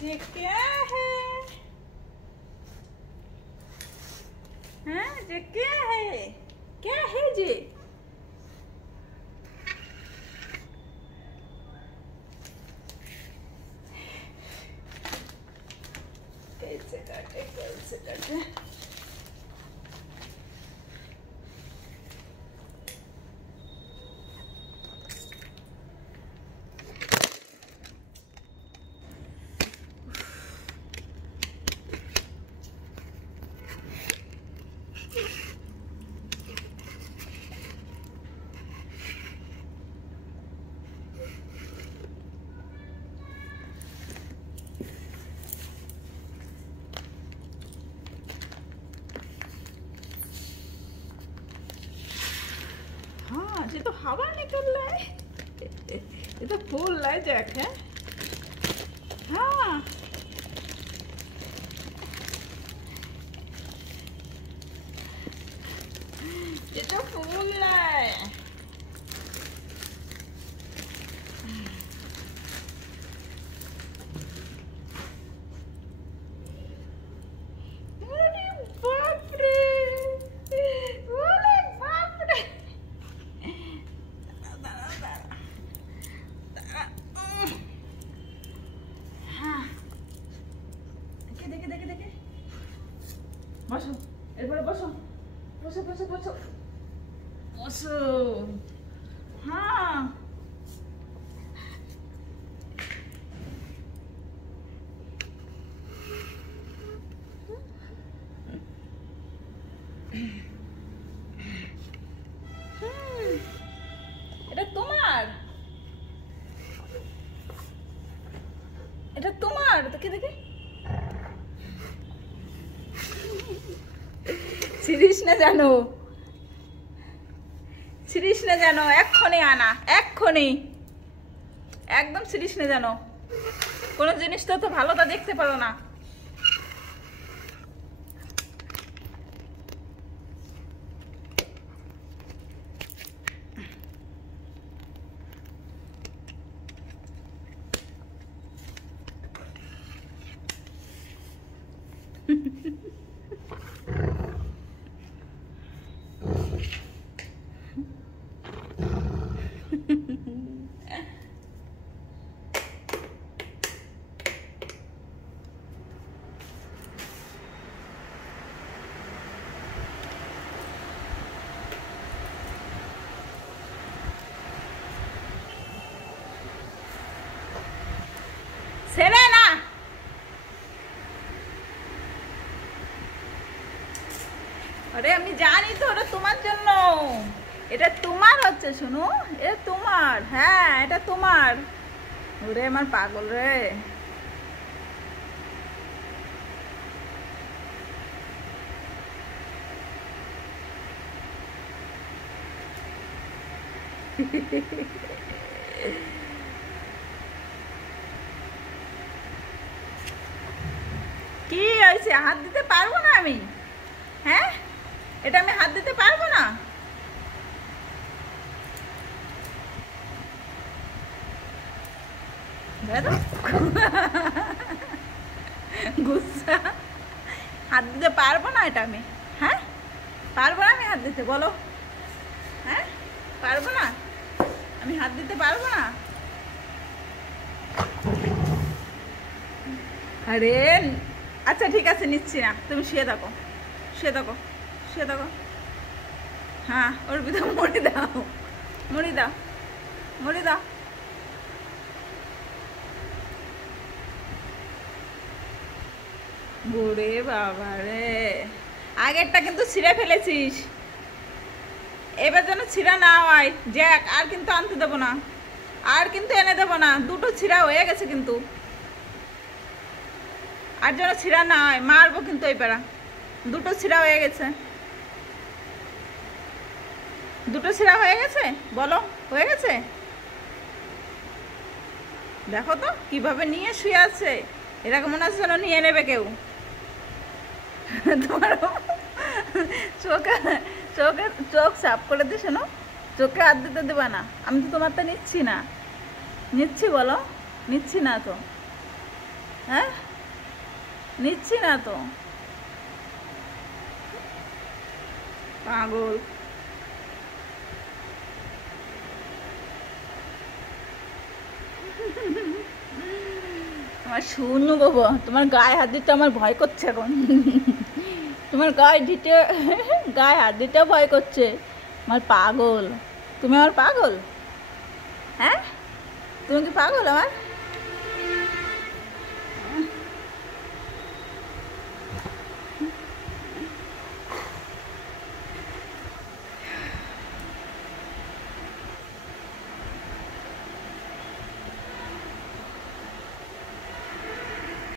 ये क्या है? हाँ, ये क्या है? क्या है ये? कैसे काटे, कैसे काटे? हाँ, ये तो हवा निकल रहा है। ये तो फूल रहा है जैक है। हाँ, ये तो फूल रहा है। अरे बाप रे, अरे बाप रे। দেখে দেখে দেখে বসো, এরপরে বসো, বসো বসো বসো বসো। হ্যাঁ, এটা তোমার, এটা তোমার। দেখে দেখে ছিড়িস না জানো, ছিড়িস না জানো, এক্ষুনি আনা, এক্ষুনি একদম ছিড়িস না জানো। কোনো জিনিসটা তো ভালোটা দেখতে পারো না। ছেড়ে না, আরে আমি জানি তো ওটা তোমার জন্য। এটা তোমার হচ্ছে, শুনো, এটা তোমার। হ্যাঁ, এটা তোমার। ওরে আমার পাগল রে। কি হয়েছে? হাত দিতে পারবো না আমি? হ্যাঁ, এটা আমি হাত দিতে পারবো না? গুসা, হাত দিতে পারবো না এটা আমি। হ্যাঁ, পারবো না আমি হাত দিতে, বলো। হ্যাঁ, পারবো না আমি হাত দিতে, পারবো না। আরে আচ্ছা ঠিক আছে, নিচ্ছি না, তুমি শুয়ে থাকো, শুয়ে থাকো, শুয়ে থাকো। হ্যাঁ, ওর ভিতরে মুড়ি দাও, মুড়ি দাও, মুড়ি দাও। ওরে বাবা রে, আগেরটা কিন্তু ছিঁড়ে ফেলেছিস, এবার যেন ছিঁড়া না হয়। জ্যাক, আর কিন্তু আনতে দেবো না, আর কিন্তু এনে দেবো না। দুটো ছিঁড়া হয়ে গেছে কিন্তু, আর যেন ছিঁড়া না হয়, মারবো কিন্তু এবার। দুটো ছিঁড়া হয়ে গেছে, দুটো ছিঁড়া হয়ে গেছে, বলো হয়ে গেছে? দেখো তো কিভাবে নিয়ে শুয়ে আছে, এরকম মনে হচ্ছে যেন নিয়ে নেবে কেউ। তোমার চোখে চোখে চোখ সাফ করে দিস, শোনো, চোখে হাত দিতে দেবা না। আমি তো তোমারটা নিচ্ছি না, নিচ্ছি বলো, নিচ্ছি না তো। হ্যাঁ, নিচ্ছি না তো। পাগল। আমার শুনু বাবা, তোমার গায়ে হাত দিতে আমার ভয় করছে এখন। তোমার গায়ে হাত দিতেও ভয় করছে। আমার পাগল, তুমি আমার পাগল। হ্যাঁ, তুমি কি পাগল আমার?